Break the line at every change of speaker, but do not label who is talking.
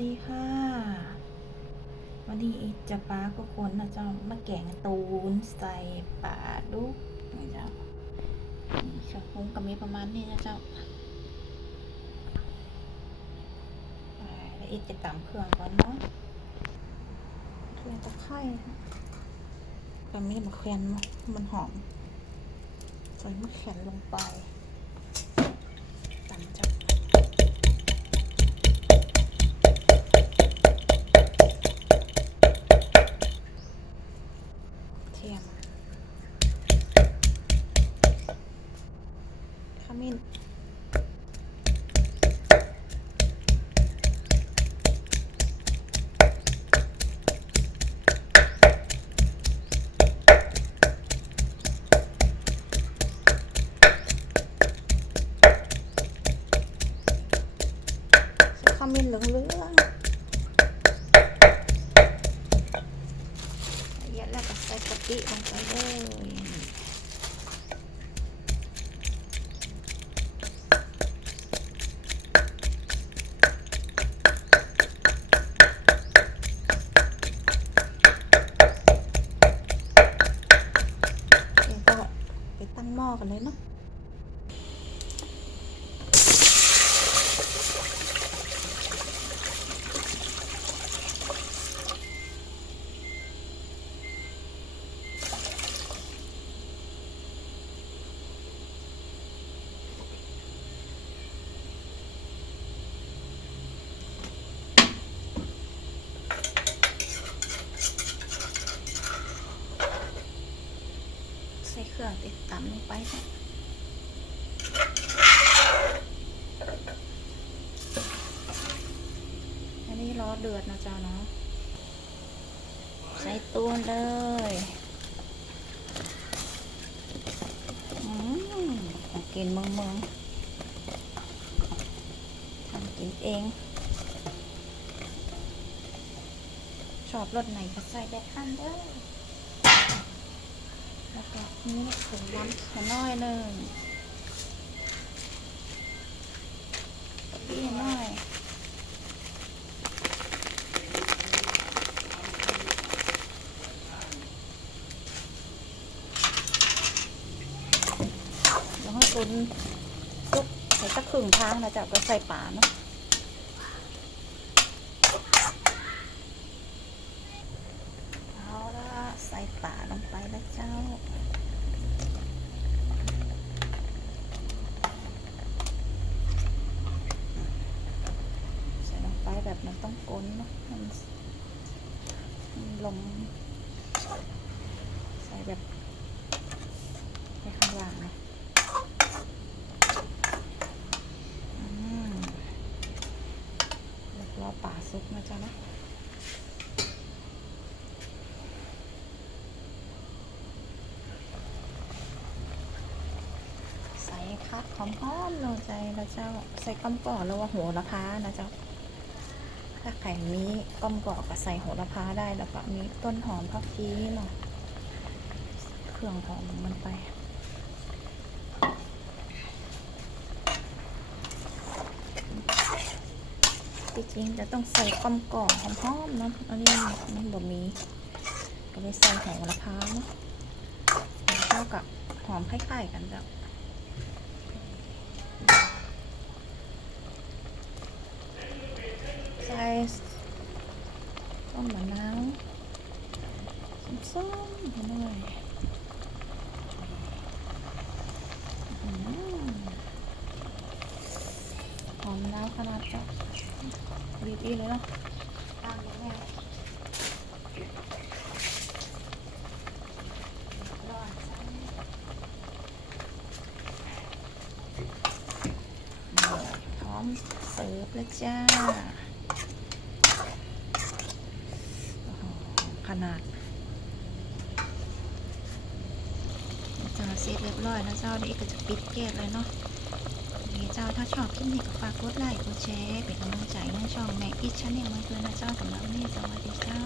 ดีค่ะ วันนี้จะป้าก็คนนะเจ้ามาแกงตูนใส่ปลาดุกนะเจ้านี่เครื่องปรุงก็มีประมาณนี้นะเจ้าไปแล้วอีกจะตำเครื่องก่อนเนาะเครื่องตะไคร้ก็มีมะเขือมันหอม ใส่มะเขือลงไป ทียมขมิ้นใส่ขมิ้นเหลืองๆละเอียดแล้ว ก็ใส่กะปิลงไปเลยเดี๋ยวก็ไปตั้งหม้อกันเลยเนาะ ติดตามลงไปอันนี้รอเดือดนะจ๊ะเนาะใส่ตูนเลยอืมกินมืองมืองทำกินเอง ชอบรสไหนก็ใส่ได้ขั้นเด้อ แล้วก็นี่ถุงน้ำขน้อยหนึ่งพี่น้อยแล้วให้ตุนซุปใส่สักครึ่งทางนะจ๊ะก็ใส่ป่าเนาะเอาละใส่ป่าลงไปแล้วเจ้า ใส่ลงไปแบบมันต้องก้นเนาะมันมัน ลง ใส่แบบไปข้างล่างนะแล้วรอป่าซุกนะจ๊ะนะใส่คัดหอมๆลงใจแล้วเจ้า ใส่กำก่อนแล้วว่าโหระพานะเจ้า ถ้าไข่มีก้มกรอกก็ใส่โหระพาได้แล้วก็มีต้นหอมพักชีเนาะเครื่องหอมมันไปจริงๆจะต้องใส่ก้มกรอกหอมๆเนาะอันนี้มันบ่มีก็เลยใส่โหระพาเนาะเท่ากับหอมคล้ายๆกันจ้ะใส่ ต้นมะนาว ส้มๆหน่อยอืมหอมแล้วขนาดจะดีดีเลยเนาะตามเลยแม่รอดจ้ะพร้อมเสิร์ฟแล้วจ้าขนาด จาเสร็จเรียบร้อยแล้วเจ้าเดี๋ยวกก็จะปิดเกตเลยเนาะนี่เจ้าถ้าชอบคลิปนี้ก็ฝากกดไลค์กดแชร์เป็นกำลังใจให้ช่องแม็กอิชชาแนลมาด้วยนะเจ้าสำหรับนี้สวัสดีเจ้า